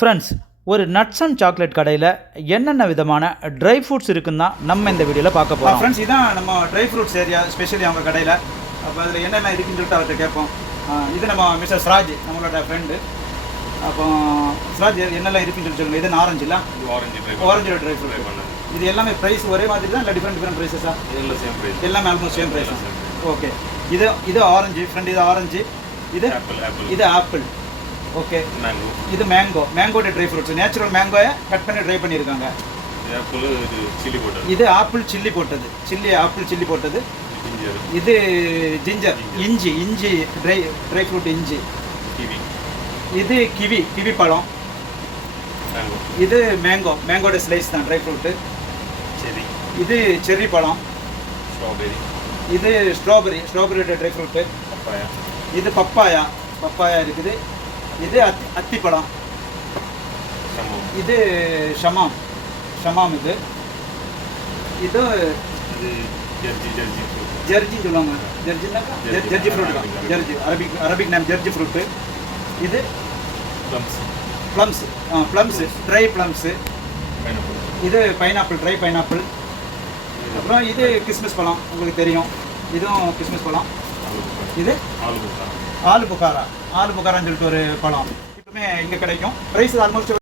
Friends, ஒரு nuts and chocolate கடையில் என்னென்ன விதமான ட்ரை ஃப்ரூட்ஸ் இருக்குன்னு தான் நம்ம இந்த வீடியோவில் பார்க்க போகிறோம். ஃப்ரெண்ட்ஸ், இதான் நம்ம ட்ரை ஃப்ரூட்ஸ் ஏரியா, ஸ்பெஷலி அவங்க கடையில். அப்போ அதில் என்னென்ன இருக்குன்னு சொல்லிட்டு அவர்கிட்ட கேட்போம். இது நம்ம மிஸ்டர் ஸ்ராஜ், நம்மளோட ஃப்ரெண்டு. அப்போ ஸ்ராஜ் என்னெல்லாம் இருக்குன்னு சொல்லி சொல்லுங்கள். இது ஆரஞ்சு இல்லை, ஆரஞ்சு ட்ரை ஃப்ரூட். இது எல்லாமே ப்ரைஸ் ஒரே மாதிரி தான், இல்லை டிஃப்ரெண்ட் ப்ரைஸஸா? எல்லாமே ஆல்மோஸ்ட் சேம் ப்ரைஸ். ஓகே, இது ஆரஞ்சு ஃப்ரெண்ட், இது ஆரஞ்சு. இது ஆப்பிள். ஓகே, இது மேங்கோட ட்ரை ஃப்ரூட்ஸ், நேச்சுரல் மேங்கோயை கட் பண்ணி ட்ரை பண்ணியிருக்காங்க. இது ஆப்பிள் சில்லி போட்டது, ஆப்பிள் சில்லி போட்டது. இது ஜிஞ்சர், இஞ்சி ட்ரை ஃப்ரூட் இஞ்சி. இது கிவி பழம். இது மேங்கோட ஸ்லைஸ் தான் ட்ரை ஃப்ரூட்டு. இது செர்ரி பழம். இது ஸ்ட்ராபெரியோட ட்ரை ஃப்ரூட்டு. இது பப்பாயா இருக்குது. இது அத்திப்பழம். இது ஷமாம். இது ஜெர்ஜி சொல்லுவாங்க. ஜெர்ஜி ஃப்ரூட் தான். அரபிக் நேம் ஜெர்ஜி ஃப்ரூட்டு. இது ப்ளம்ஸ் ட்ரை ப்ளம்ஸு. இது பைனாப்பிள், ட்ரை பைனாப்பிள். அப்புறம் இது கிறிஸ்மஸ் பழம், உங்களுக்கு தெரியும். இதுவும் கிறிஸ்மஸ் பழம். இது ஆலு புகாரான்னு சொல்லிட்டு ஒரு பழம். இப்பவுமே இங்கே கிடைக்கும். Price almost